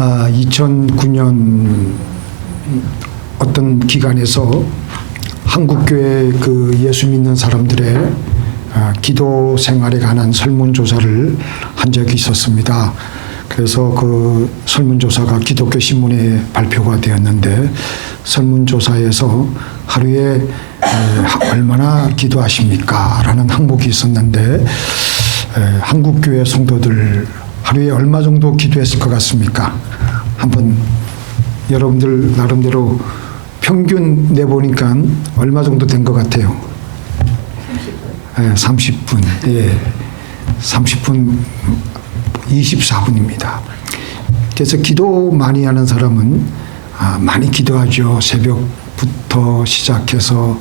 2009년 어떤 기간에서 한국교회 그 예수 믿는 사람들의 기도 생활에 관한 설문조사를 한 적이 있었습니다. 그래서 그 설문조사가 기독교 신문에 발표가 되었는데, 설문조사에서 하루에 얼마나 기도하십니까? 라는 항목이 있었는데, 한국교회 성도들 하루에 얼마 정도 기도했을 것 같습니까? 한번 여러분들 나름대로 평균 내보니까 얼마 정도 된 것 같아요? 30분. 30분 24분입니다. 그래서 기도 많이 하는 사람은 많이 기도하죠. 새벽부터 시작해서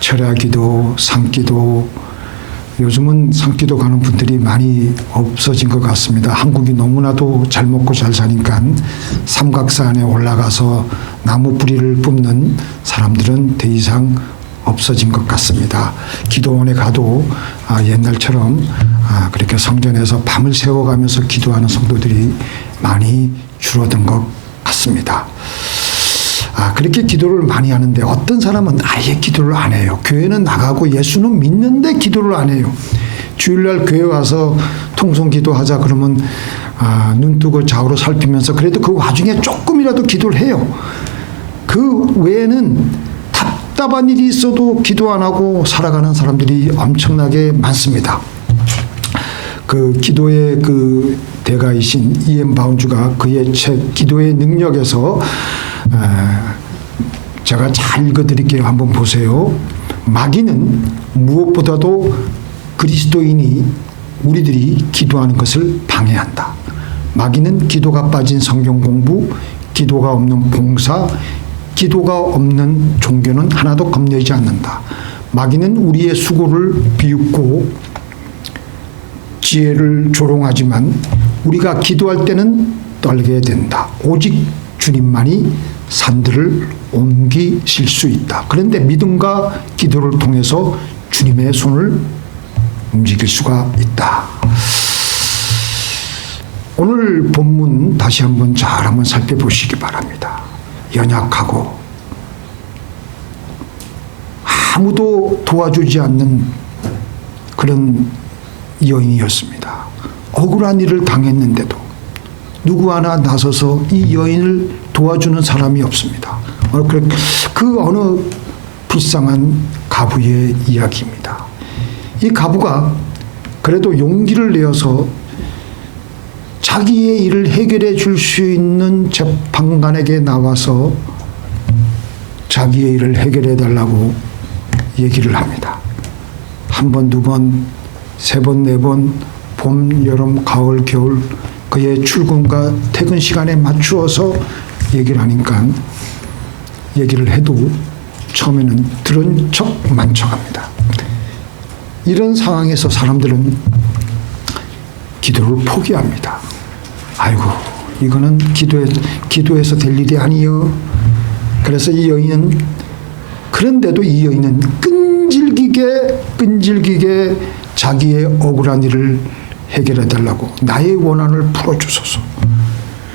철야기도, 산기도. 요즘은 산기도 가는 분들이 많이 없어진 것 같습니다. 한국이 너무나도 잘 먹고 잘 사니까 삼각산에 올라가서 나무 뿌리를 뿜는 사람들은 더 이상 없어진 것 같습니다. 기도원에 가도 옛날처럼 그렇게 성전에서 밤을 새워가면서 기도하는 성도들이 많이 줄어든 것 같습니다. 그렇게 기도를 많이 하는데, 어떤 사람은 아예 기도를 안 해요. 교회는 나가고 예수는 믿는데 기도를 안 해요. 주일날 교회 와서 통성기도 하자 그러면 눈 뜨고 좌우로 살피면서 그래도 그 와중에 조금이라도 기도를 해요. 그 외에는 답답한 일이 있어도 기도 안 하고 살아가는 사람들이 엄청나게 많습니다. 그 기도의 그 대가이신 E.M. 바운주가 그의 책 기도의 능력에서 제가 잘 읽어드릴게요. 한번 보세요. 마귀는 무엇보다도 그리스도인이 우리들이 기도하는 것을 방해한다. 마귀는 기도가 빠진 성경 공부, 기도가 없는 봉사, 기도가 없는 종교는 하나도 겁내지 않는다. 마귀는 우리의 수고를 비웃고 지혜를 조롱하지만 우리가 기도할 때는 떨게 된다. 오직 주님만이 산들을 옮기실 수 있다. 그런데 믿음과 기도를 통해서 주님의 손을 움직일 수가 있다. 오늘 본문 다시 한번 잘 한번 살펴보시기 바랍니다. 연약하고 아무도 도와주지 않는 그런 여인이었습니다. 억울한 일을 당했는데도 누구 하나 나서서 이 여인을 도와주는 사람이 없습니다. 그 어느 불쌍한 가부의 이야기입니다. 이 가부가 그래도 용기를 내어서 자기의 일을 해결해 줄 수 있는 재판관에게 나와서 자기의 일을 해결해 달라고 얘기를 합니다. 한 번, 두 번, 세 번, 네 번, 봄, 여름, 가을, 겨울 그의 출근과 퇴근 시간에 맞추어서 얘기를 하니까 얘기를 해도 처음에는 들은 척 만척합니다. 이런 상황에서 사람들은 기도를 포기합니다. 아이고, 이거는 기도해서 될 일이 아니요. 그래서 이 여인은, 그런데도 이 여인은 끈질기게 자기의 억울한 일을 해결해 달라고, 나의 원한을 풀어주소서.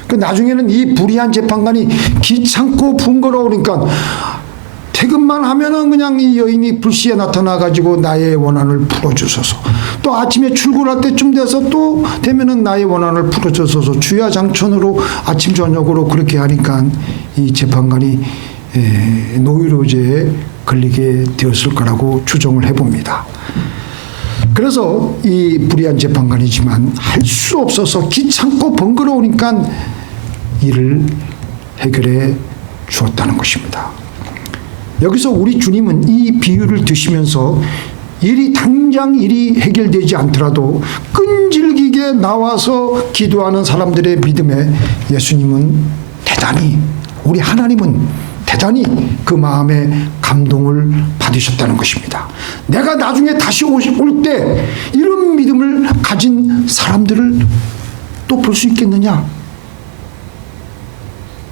그 나중에는 이 불의한 재판관이 귀찮고 번거로우니까 퇴근만 하면은 그냥 이 여인이 불시에 나타나가지고 나의 원한을 풀어주소서. 또 아침에 출근할 때쯤 돼서 또 되면은 나의 원한을 풀어주소서. 주야장천으로 아침 저녁으로 그렇게 하니까 이 재판관이 노이로제에 걸리게 되었을 거라고 추정을 해봅니다. 그래서 이 불의한 재판관이지만 할 수 없어서 귀찮고 번거로우니까 일을 해결해 주었다는 것입니다. 여기서 우리 주님은 이 비유를 드시면서 당장 일이 해결되지 않더라도 끈질기게 나와서 기도하는 사람들의 믿음에 예수님은 대단히, 우리 하나님은 대단히 그 마음에 감동을 받으셨다는 것입니다. 내가 나중에 다시 올 때 이런 믿음을 가진 사람들을 또 볼 수 있겠느냐?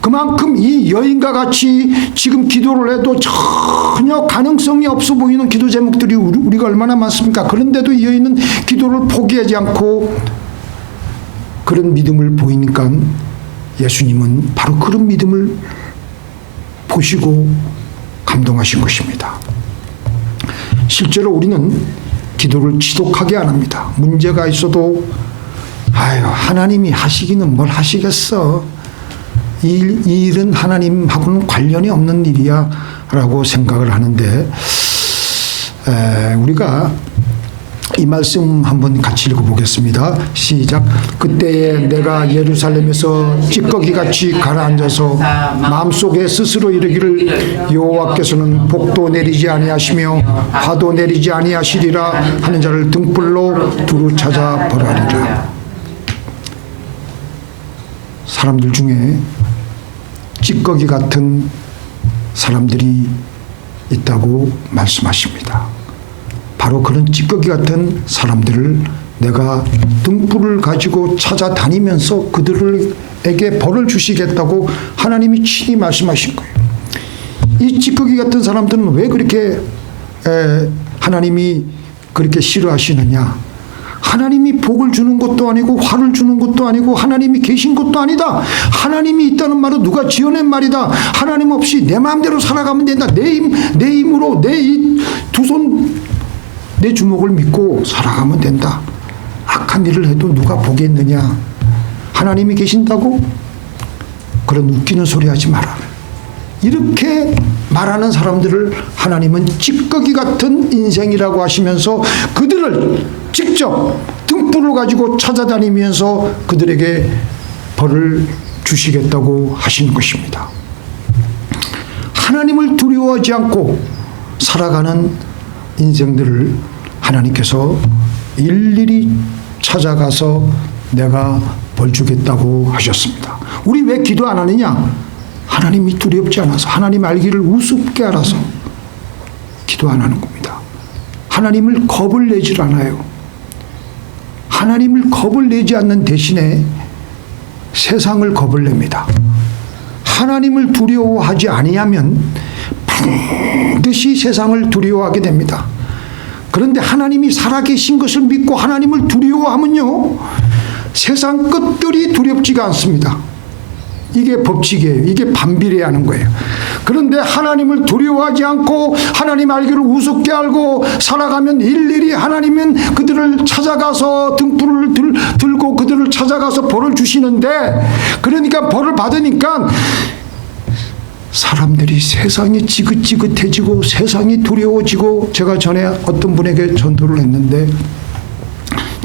그만큼 이 여인과 같이 지금 기도를 해도 전혀 가능성이 없어 보이는 기도 제목들이 우리가 얼마나 많습니까? 그런데도 이 여인은 기도를 포기하지 않고 그런 믿음을 보이니까 예수님은 바로 그런 믿음을 보시고 감동하신 것입니다. 실제로 우리는 기도를 지독하게 안 합니다. 문제가 있어도 하나님이 하시기는 뭘 하시겠어. 이 일은 하나님하고는 관련이 없는 일이야 라고 생각을 하는데, 우리가 이 말씀 한번 같이 읽어보겠습니다. 시작. 그때에 내가 예루살렘에서 찌꺼기같이 가라앉아서 마음속에 스스로 이르기를 여호와께서는 복도 내리지 아니하시며 화도 내리지 아니하시리라 하는 자를 등불로 두루 찾아 벌하리라. 사람들 중에 찌꺼기 같은 사람들이 있다고 말씀하십니다. 바로 그런 찌꺼기 같은 사람들을 내가 등불을 가지고 찾아다니면서 그들에게 벌을 주시겠다고 하나님이 친히 말씀하신 거예요. 이 찌꺼기 같은 사람들은 왜 그렇게 하나님이 그렇게 싫어하시느냐? 하나님이 복을 주는 것도 아니고 화를 주는 것도 아니고 하나님이 계신 것도 아니다. 하나님이 있다는 말은 누가 지어낸 말이다. 하나님 없이 내 마음대로 살아가면 된다. 내 힘으로 내 두 손 내 주먹을 믿고 살아가면 된다. 악한 일을 해도 누가 보겠느냐. 하나님이 계신다고? 그런 웃기는 소리 하지 마라. 이렇게 말하는 사람들을 하나님은 찌꺼기 같은 인생이라고 하시면서 그들을 직접 등불을 가지고 찾아다니면서 그들에게 벌을 주시겠다고 하시는 것입니다. 하나님을 두려워하지 않고 살아가는 인생들을 하나님께서 일일이 찾아가서 내가 벌 주겠다고 하셨습니다. 우리 왜 기도 안 하느냐? 하나님이 두렵지 않아서, 하나님 알기를 우습게 알아서 기도 안 하는 겁니다. 하나님을 겁을 내질 않아요. 하나님을 겁을 내지 않는 대신에 세상을 겁을 냅니다. 하나님을 두려워하지 아니하면 반드시 세상을 두려워하게 됩니다. 그런데 하나님이 살아계신 것을 믿고 하나님을 두려워하면요, 세상 것들이 두렵지가 않습니다. 이게 법칙이에요. 이게 반비례하는 거예요. 그런데 하나님을 두려워하지 않고 하나님 알기를 우습게 알고 살아가면 일일이 하나님은 그들을 찾아가서 등불을 들고 그들을 찾아가서 벌을 주시는데, 그러니까 벌을 받으니까 사람들이 세상이 지긋지긋해지고 세상이 두려워지고, 제가 전에 어떤 분에게 전도를 했는데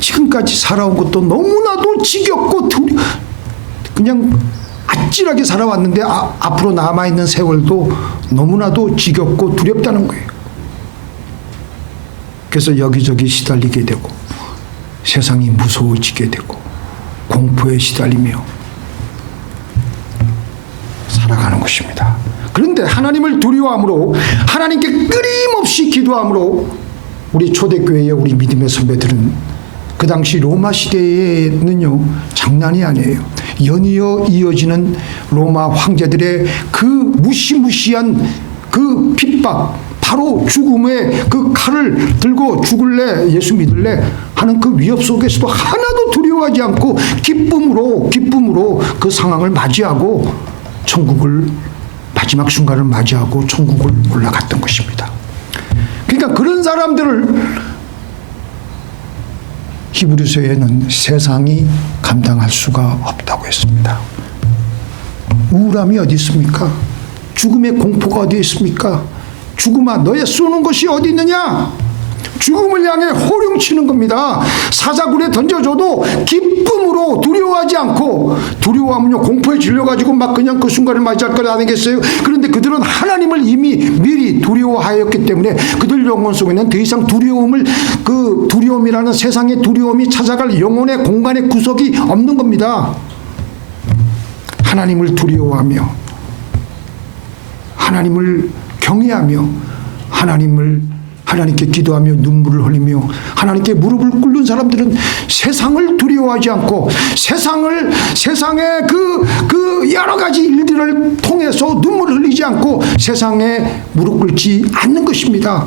지금까지 살아온 것도 너무나도 지겹고 그냥 아찔하게 살아왔는데 앞으로 남아있는 세월도 너무나도 지겹고 두렵다는 거예요. 그래서 여기저기 시달리게 되고 세상이 무서워지게 되고 공포에 시달리며 살아가는 것입니다. 그런데 하나님을 두려워함으로, 하나님께 끊임없이 기도함으로, 우리 초대교회의 우리 믿음의 선배들은 그 당시 로마 시대에는요, 장난이 아니에요. 연이어 이어지는 로마 황제들의 그 무시무시한 그 핍박, 바로 죽음의 그 칼을 들고 죽을래 예수 믿을래 하는 그 위협 속에서도 하나도 두려워하지 않고 기쁨으로 그 상황을 맞이하고 천국을, 마지막 순간을 맞이하고 천국을 올라갔던 것입니다. 그러니까 그런 사람들을 히브리서에는 세상이 감당할 수가 없다고 했습니다. 우울함이 어디 있습니까? 죽음의 공포가 어디 있습니까? 죽음아, 너의 쏘는 것이 어디 있느냐? 죽음을 향해 호령치는 겁니다. 사자굴에 던져줘도 기쁨으로, 두려워하지 않고, 두려워하면요 공포에 질려가지고 막 그냥 그 순간을 맞이할 거 아니겠어요? 그런데 그들은 하나님을 이미 미리 두려워하였기 때문에 그들 영혼 속에는 더 이상 그 두려움이라는 세상의 두려움이 찾아갈 영혼의 공간의 구석이 없는 겁니다. 하나님을 두려워하며 하나님을 경외하며 하나님께 기도하며 눈물을 흘리며 하나님께 무릎을 꿇는 사람들은 세상을 두려워하지 않고 세상의 그 여러 가지 일들을 통해서 눈물을 흘리지 않고 세상에 무릎 꿇지 않는 것입니다.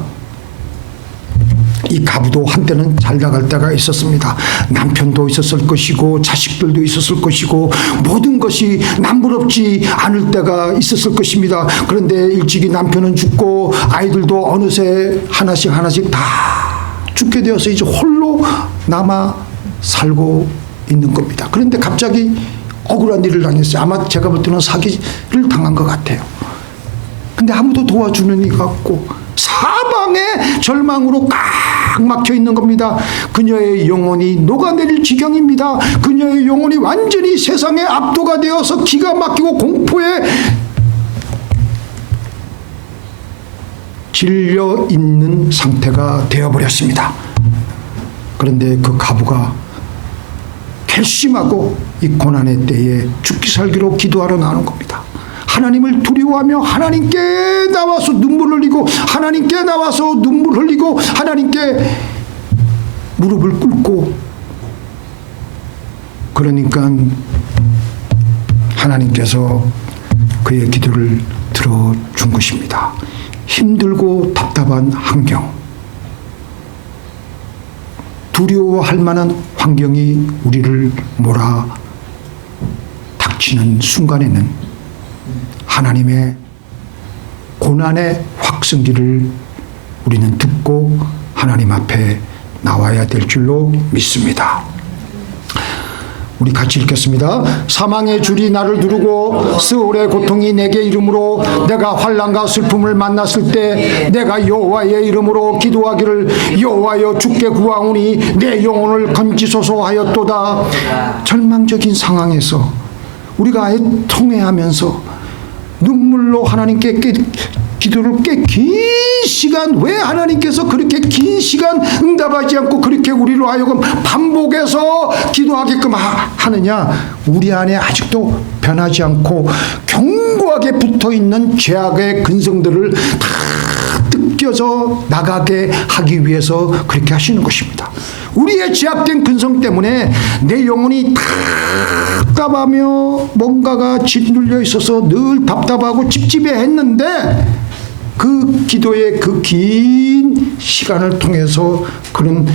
이 가부도 한때는 잘 나갈 때가 있었습니다. 남편도 있었을 것이고 자식들도 있었을 것이고 모든 것이 남부럽지 않을 때가 있었을 것입니다. 그런데 일찍이 남편은 죽고 아이들도 어느새 하나씩 다 죽게 되어서 이제 홀로 남아 살고 있는 겁니다. 그런데 갑자기 억울한 일을 당했어요. 아마 제가 볼 때는 사기를 당한 것 같아요. 근데 아무도 도와주는 이가 없고 사방에 절망으로 꽉 막혀 있는 겁니다. 그녀의 영혼이 녹아내릴 지경입니다. 그녀의 영혼이 완전히 세상에 압도가 되어서 기가 막히고 공포에 질려 있는 상태가 되어버렸습니다. 그런데 그 가부가 결심하고 이 고난의 때에 죽기 살기로 기도하러 나오는 겁니다. 하나님을 두려워하며 하나님께 나와서 눈물 흘리고 하나님께 나와서 눈물 흘리고 하나님께 무릎을 꿇고, 그러니까 하나님께서 그의 기도를 들어준 것입니다. 힘들고 답답한 환경, 두려워할 만한 환경이 우리를 몰아 닥치는 순간에는 하나님의 고난의 확성기를 우리는 듣고 하나님 앞에 나와야 될 줄로 믿습니다. 우리 같이 읽겠습니다. 사망의 줄이 나를 두르고 스올의 고통이 내게 이름으로 내가 환난과 슬픔을 만났을 때 내가 여호와의 이름으로 기도하기를 여호와여 주께 구하오니 내 영혼을 건지소서 하였도다. 절망적인 상황에서 우리가 애통해하면서 눈물로 하나님께 기도를 꽤 긴 시간, 왜 하나님께서 그렇게 긴 시간 응답하지 않고 그렇게 우리로 하여금 반복해서 기도하게끔 하느냐? 우리 안에 아직도 변하지 않고 견고하게 붙어있는 죄악의 근성들을 다 뜯겨져 나가게 하기 위해서 그렇게 하시는 것입니다. 우리의 죄악된 근성 때문에 내 영혼이 답답하며 뭔가가 짓눌려 있어서 늘 답답하고 찝찝해했는데 그 기도의 그 긴 시간을 통해서 그런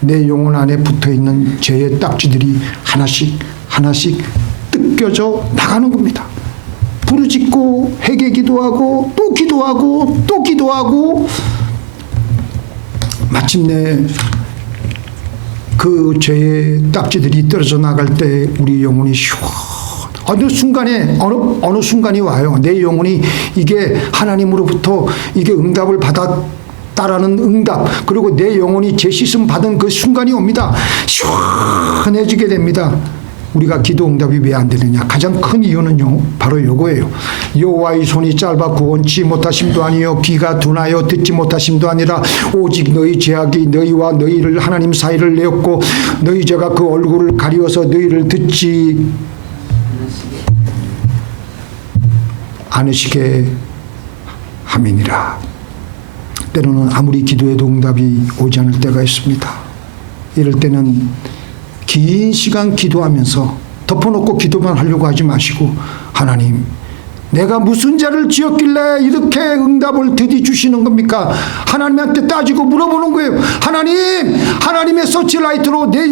내 영혼 안에 붙어있는 죄의 딱지들이 하나씩 뜯겨져 나가는 겁니다. 부르짖고 회개 기도하고 또 기도하고 또 기도하고 마침내 그 죄의 딱지들이 떨어져 나갈 때 우리 영혼이 어느 순간이 와요. 내 영혼이 이게 하나님으로부터 이게 응답을 받았다라는 응답, 그리고 내 영혼이 재시씀 받은 그 순간이 옵니다. 시원해지게 됩니다. 우리가 기도 응답이 왜 안 되느냐? 가장 큰 이유는요, 바로 이거예요. 여호와의 손이 짧아 구원치 못하심도 아니요 귀가 둔하여 듣지 못하심도 아니라 오직 너희 죄악이 너희와 너희를 하나님 사이를 내었고 너희 죄가 그 얼굴을 가리워서 너희를 듣지 않으시게 함이니라. 때로는 아무리 기도해도 응답이 오지 않을 때가 있습니다. 이럴 때는 긴 시간 기도하면서 덮어놓고 기도만 하려고 하지 마시고, 하나님, 내가 무슨 죄를 지었길래 이렇게 응답을 드디 주시는 겁니까? 하나님한테 따지고 물어보는 거예요. 하나님의 서치라이트로 내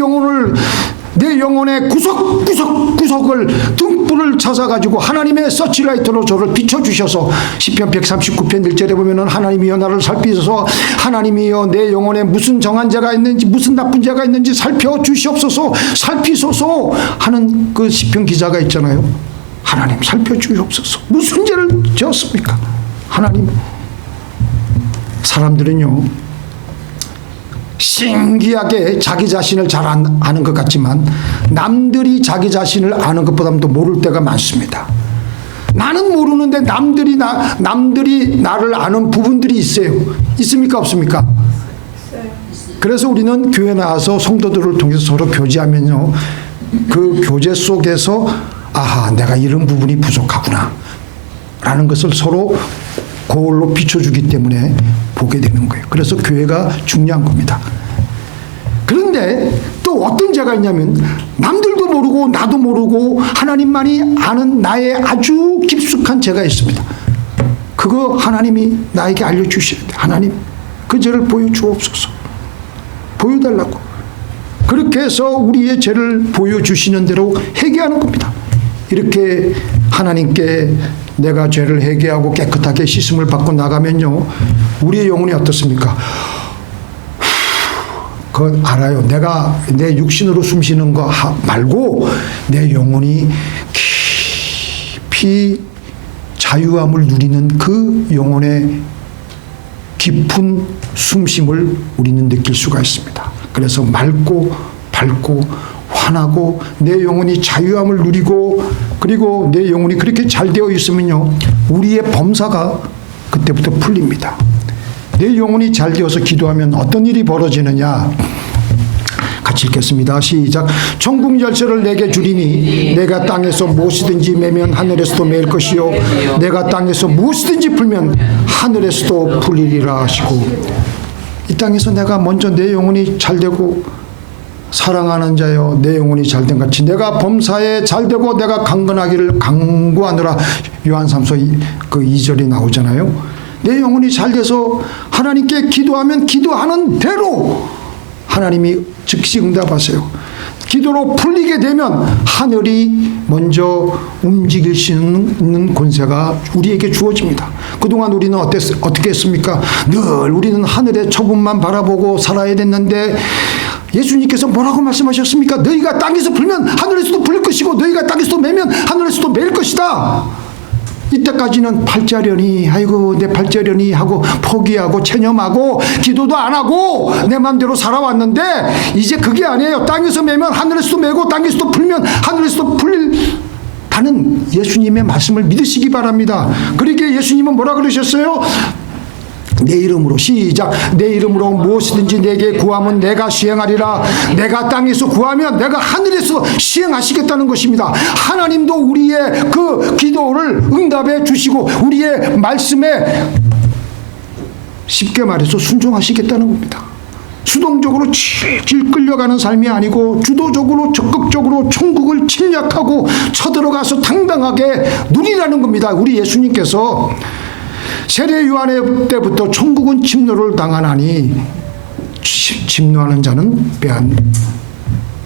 영혼의 구석구석을 등불을 찾아가지고 하나님의 서치라이트로 저를 비춰주셔서 시편 139편 1절에 보면은 하나님이여 나를 살피소서, 하나님이여 내 영혼에 무슨 정한 죄가 있는지 무슨 나쁜 죄가 있는지 살펴주시옵소서, 살피소서 하는 그 시편 기자가 있잖아요. 하나님 살펴주시옵소서. 무슨 죄를 지었습니까? 하나님. 사람들은요 신기하게 자기 자신을 잘 아는 것 같지만 남들이 자기 자신을 아는 것보다도 모를 때가 많습니다. 나는 모르는데 남들이 나를 아는 부분들이 있어요. 있습니까? 없습니까? 그래서 우리는 교회 나와서 성도들을 통해서 서로 교제하면요, 그 교제 속에서 아하, 내가 이런 부분이 부족하구나 라는 것을 서로 거울로 비춰주기 때문에 보게 되는 거예요. 그래서 교회가 중요한 겁니다. 그런데 또 어떤 죄가 있냐면 남들도 모르고 나도 모르고 하나님만이 아는 나의 아주 깊숙한 죄가 있습니다. 그거 하나님이 나에게 알려주셔야 돼요. 하나님, 그 죄를 보여주옵소서. 보여달라고. 그렇게 해서 우리의 죄를 보여주시는 대로 회개하는 겁니다. 이렇게 하나님께 내가 죄를 회개하고 깨끗하게 씻음을 받고 나가면요, 우리의 영혼이 어떻습니까? 그건 알아요. 내가 내 육신으로 숨쉬는 거 말고 내 영혼이 깊이 자유함을 누리는 그 영혼의 깊은 숨쉼을 우리는 느낄 수가 있습니다. 그래서 맑고 밝고 환하고 내 영혼이 자유함을 누리고, 그리고 내 영혼이 그렇게 잘 되어 있으면요, 우리의 범사가 그때부터 풀립니다. 내 영혼이 잘 되어서 기도하면 어떤 일이 벌어지느냐. 같이 읽겠습니다. 시작. 천국 열쇠를 내게 주리니 내가 땅에서 무엇이든지 매면 하늘에서도 매일 것이요 내가 땅에서 무엇이든지 풀면 하늘에서도 풀리리라 하시고, 이 땅에서 내가 먼저 내 영혼이 잘 되고 사랑하는 자여 내 영혼이 잘된 같이 내가 범사에 잘되고 내가 강건하기를 강구하느라, 요한삼서 그 2절이 나오잖아요. 내 영혼이 잘돼서 하나님께 기도하면 기도하는 대로 하나님이 즉시 응답하세요. 기도로 풀리게 되면 하늘이 먼저 움직일 수 있는 권세가 우리에게 주어집니다. 그동안 우리는 어떻게 했습니까? 늘 우리는 하늘의 처분만 바라보고 살아야 됐는데, 예수님께서 뭐라고 말씀하셨습니까? 너희가 땅에서 풀면 하늘에서도 풀릴 것이고 너희가 땅에서 매면 하늘에서도 매일 것이다. 이때까지는 팔자려니, 아이고 내 팔자려니 하고 포기하고 체념하고 기도도 안 하고 내 마음대로 살아왔는데, 이제 그게 아니에요. 땅에서 매면 하늘에서도 매고 땅에서도 풀면 하늘에서도 풀린다는 예수님의 말씀을 믿으시기 바랍니다. 그러기에 예수님은 뭐라 그러셨어요? 내 이름으로, 시작. 내 이름으로 무엇이든지 내게 구하면 내가 시행하리라. 내가 땅에서 구하면 내가 하늘에서 시행하시겠다는 것입니다. 하나님도 우리의 그 기도를 응답해 주시고 우리의 말씀에 쉽게 말해서 순종하시겠다는 겁니다. 수동적으로 질질 끌려가는 삶이 아니고 주도적으로 적극적으로 천국을 침략하고 쳐들어가서 당당하게 누리라는 겁니다. 우리 예수님께서 세례 요한의 때부터 천국은 침노를 당하나니 침노하는 자는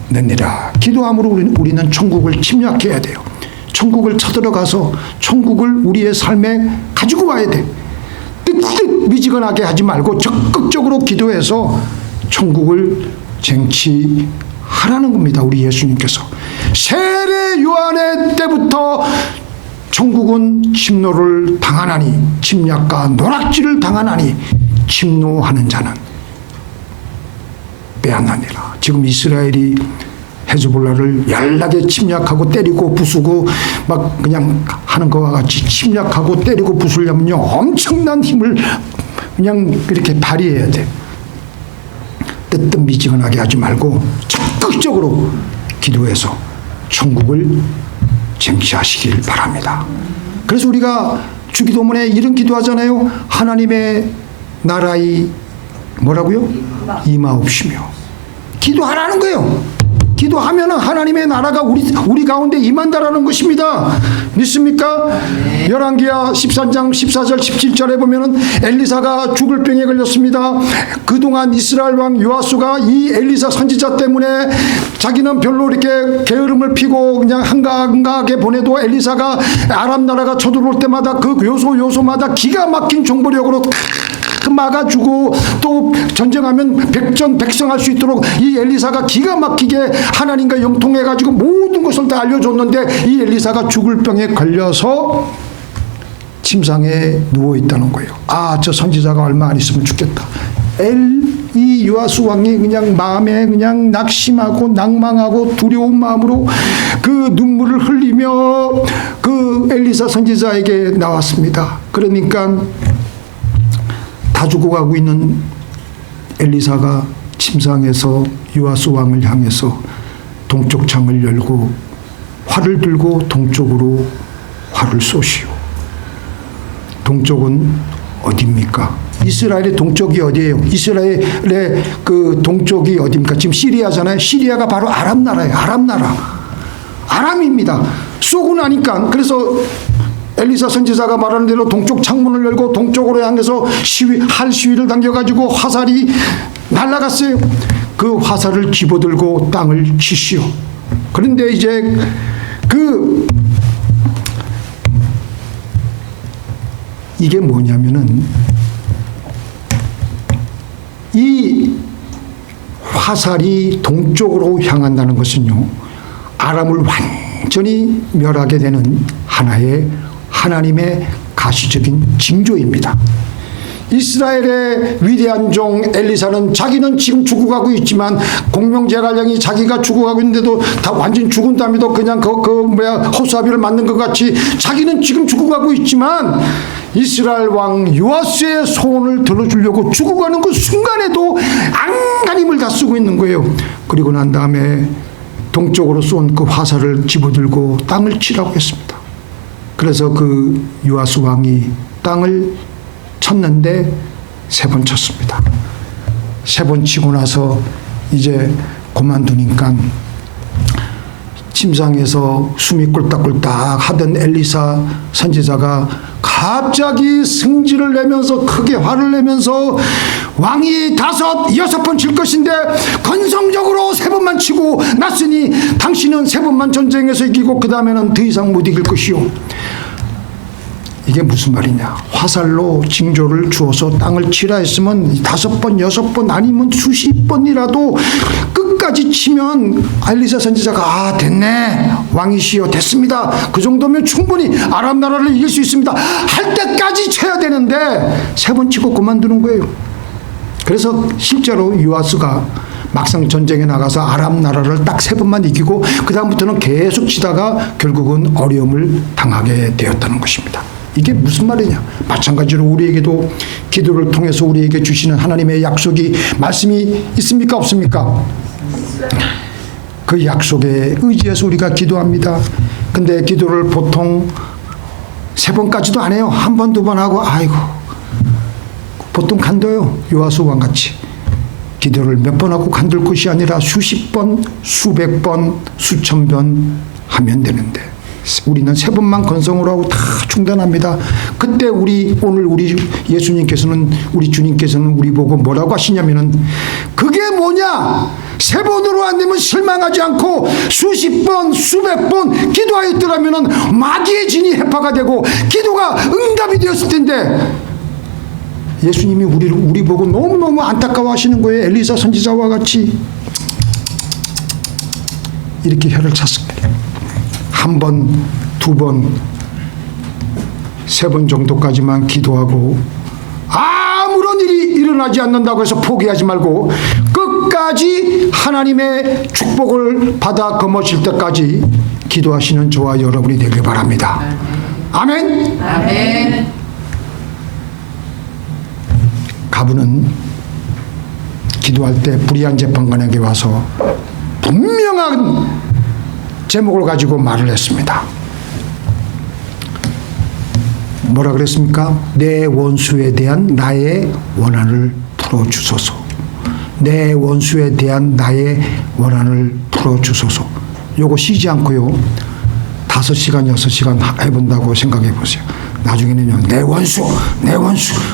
빼앗느니라. 기도함으로 우리는 천국을 침략해야 돼요. 천국을 쳐들어가서 천국을 우리의 삶에 가지고 와야 돼. 뜻 미지근하게 하지 말고 적극적으로 기도해서 천국을 쟁취하라는 겁니다. 우리 예수님께서 세례 요한의 때부터 천국은 침노를 당하나니, 침략과 노략질을 당하나니 침노하는 자는 빼앗나니라. 지금 이스라엘이 헤즈볼라를 연락에 침략하고 때리고 부수고 막 그냥 하는 것과 같이 침략하고 때리고 부수려면요, 엄청난 힘을 그냥 이렇게 발휘해야 돼. 뜨뜻미지근하게 하지 말고 적극적으로 기도해서 천국을 쟁취하시길 바랍니다. 그래서 우리가 주기도문에 이런 기도하잖아요. 하나님의 나라의 뭐라고요? 임하옵시며. 기도하라는 거예요. 기도하면은 하나님의 나라가 우리 가운데 임한다라는 것입니다. 믿습니까? 네. 열왕기하 13장 14절 17절에 보면은 엘리사가 죽을 병에 걸렸습니다. 그동안 이스라엘 왕 요아스가 이 엘리사 선지자 때문에 자기는 별로 이렇게 게으름을 피고 그냥 한가하게 보내도 엘리사가 아람 나라가 쳐들어올 때마다 그 요소마다 기가 막힌 정보력으로 막아주고 또 전쟁하면 백전백승할 수 있도록 이 엘리사가 기가 막히게 하나님과 영통해가지고 모든 것을 다 알려줬는데, 이 엘리사가 죽을 병에 걸려서 침상에 누워있다는 거예요. 아, 저 선지자가 얼마 안 있으면 죽겠다. 이 요아스 왕이 그냥 마음에 그냥 낙심하고 낭망하고 두려운 마음으로 그 눈물을 흘리며 그 엘리사 선지자에게 나왔습니다. 그러니까 다 죽어가고 있는 엘리사가 침상에서 요아스 왕을 향해서 동쪽 창을 열고 활을 들고 동쪽으로 활을 쏘시오. 동쪽은 어디입니까? 이스라엘의 동쪽이 어디예요? 이스라엘의 그 동쪽이 어디입니까? 지금 시리아잖아요. 시리아가 바로 아람 나라예요. 아람 나라. 아람입니다. 쏘고 나니까 그래서 엘리사 선지자가 말하는 대로 동쪽 창문을 열고 동쪽으로 향해서 시위를 당겨가지고 화살이 날아갔어요. 그 화살을 집어들고 땅을 치시오. 그런데 이제 이게 뭐냐면은 이 화살이 동쪽으로 향한다는 것은요, 아람을 완전히 멸하게 되는 하나의 하나님의 가시적인 징조입니다. 이스라엘의 위대한 종 엘리사는 자기는 지금 죽어가고 있지만 공명제갈량이 자기가 죽어가고 있는데도 다 완전 죽은 다음에도 그냥 호수아비를 맞는 것 같이 자기는 지금 죽어가고 있지만 이스라엘 왕 요아스의 소원을 들어주려고 죽어가는 그 순간에도 안간힘을 다 쓰고 있는 거예요. 그리고 난 다음에 동쪽으로 쏜 그 화살을 집어들고 땅을 치라고 했습니다. 그래서 그 요아스 왕이 땅을 쳤는데 3번 쳤습니다. 3번 치고 나서 이제 그만두니까 침상에서 숨이 꿀딱꿀딱 하던 엘리사 선지자가 갑자기 승질을 내면서 크게 화를 내면서 왕이 5, 6번 칠 것인데 건성적으로 3번만 치고 났으니 당신은 3번만 전쟁에서 이기고 그 다음에는 더 이상 못 이길 것이요. 이게 무슨 말이냐. 화살로 징조를 주어서 땅을 치라 했으면 5번, 6번 아니면 수십 번이라도 끝까지 치면 엘리사 선지자가 됐네, 왕이시여, 됐습니다, 그 정도면 충분히 아람 나라를 이길 수 있습니다 할 때까지 쳐야 되는데 3번 치고 그만두는 거예요. 그래서 실제로 요아스가 막상 전쟁에 나가서 아람 나라를 딱 3번만 이기고 그 다음부터는 계속 치다가 결국은 어려움을 당하게 되었다는 것입니다. 이게 무슨 말이냐. 마찬가지로 우리에게도 기도를 통해서 우리에게 주시는 하나님의 약속이, 말씀이 있습니까 없습니까? 그 약속에 의지해서 우리가 기도합니다. 근데 기도를 보통 3번까지도 안 해요. 1번, 2번 하고 아이고 보통 간둬요. 요아스 왕같이 기도를 몇 번 하고 간둘 것이 아니라 수십 번, 수백 번, 수천 번 하면 되는데 우리는 3번만 건성으로 하고 다 중단합니다. 그때 오늘 우리 예수님께서는, 우리 주님께서는 우리 보고 뭐라고 하시냐면은, 그게 뭐냐? 3번으로 안 되면 실망하지 않고 수십 번, 수백 번 기도하였더라면은 마귀의 진이 해파가 되고 기도가 응답이 되었을 텐데, 예수님이 우리 보고 너무너무 안타까워 하시는 거예요. 엘리사 선지자와 같이 이렇게 혀를 찼습니다. 1번, 2번, 3번 정도까지만 기도하고 아무런 일이 일어나지 않는다고 해서 포기하지 말고 끝까지 하나님의 축복을 받아 거머쥘 때까지 기도하시는 저와 여러분이 되길 바랍니다. 아멘. 아멘. 가부는 기도할 때 불의한 재판관에게 와서 분명한 제목을 가지고 말을 했습니다. 뭐라 그랬습니까? 내 원수에 대한 나의 원한을 풀어주소서. 내 원수에 대한 나의 원한을 풀어주소서. 요거 쉬지 않고요 5시간 6시간 해본다고 생각해 보세요. 나중에는요, 내 원수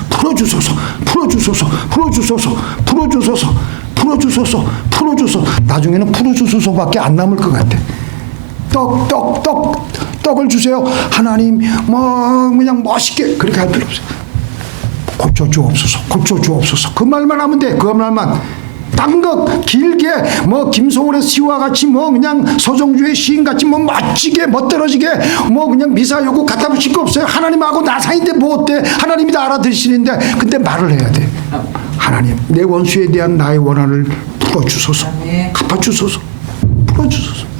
풀어주소서, 풀어주소서, 풀어주소서, 풀어주소서, 풀어주소서, 풀어주소서. 나중에는 풀어주소서밖에 안 남을 것 같아. 떡을 주세요. 하나님, 그냥 멋있게 그렇게 할 필요 없어요. 고쳐주옵소서, 고쳐주옵소서. 그 말만 하면 돼. 그 말만. 딴 거 길게 김소월의 시와 같이 그냥 서정주의 시인 같이 멋지게 멋들어지게 그냥 미사 요구 갖다 붙일 거 없어요. 하나님하고 나 사이인데 뭐 어때? 하나님이 다 알아들으시는데, 근데 말을 해야 돼. 하나님, 내 원수에 대한 나의 원한을 풀어주소서, 갚아주소서, 풀어주소서.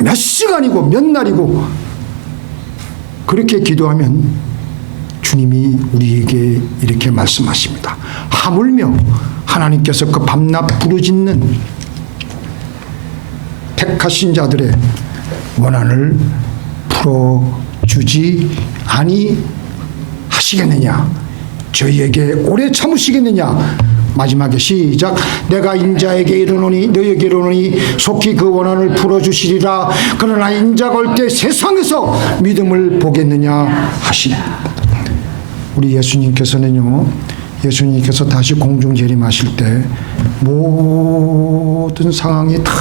몇 시간이고 몇 날이고 그렇게 기도하면 주님이 우리에게 이렇게 말씀하십니다. 하물며 하나님께서 그 밤낮 부르짖는 택하신 자들의 원한을 풀어주지 아니하시겠느냐? 저희에게 오래 참으시겠느냐? 마지막에 시작. 내가 인자에게 이르노니 너희에게 이르노니 속히 그 원한을 풀어주시리라. 그러나 인자가 올 때 세상에서 믿음을 보겠느냐 하시니. 우리 예수님께서는요, 예수님께서 다시 공중 재림하실 때 모든 상황이 다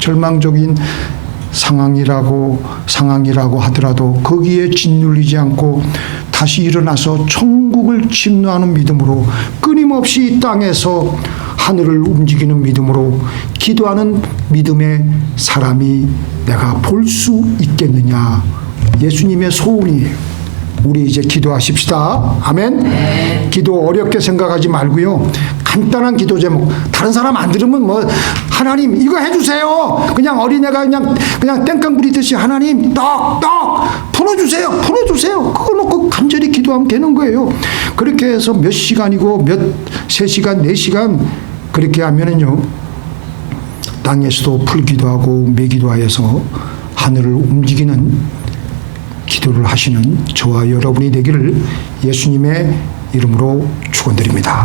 절망적인 상황이라고 하더라도 거기에 짓눌리지 않고 다시 일어나서 천국을 침노하는 믿음으로 끊임없이 이 땅에서 하늘을 움직이는 믿음으로 기도하는 믿음의 사람이 내가 볼 수 있겠느냐. 예수님의 소원이에요. 우리 이제 기도하십시다. 아멘. 네. 기도 어렵게 생각하지 말고요. 간단한 기도 제목. 다른 사람 안 들으면 뭐 하나님 이거 해주세요. 그냥 어린애가 그냥 땡깡 부리듯이 하나님 떡 풀어주세요. 그거 놓고 간절히 기도하면 되는 거예요. 그렇게 해서 몇 시간이고 3시간 4시간 그렇게 하면은요, 땅에서도 풀기도 하고 매기도 하여서 하늘을 움직이는 기도를 하시는 저와 여러분이 되기를 예수님의 이름으로 축원드립니다.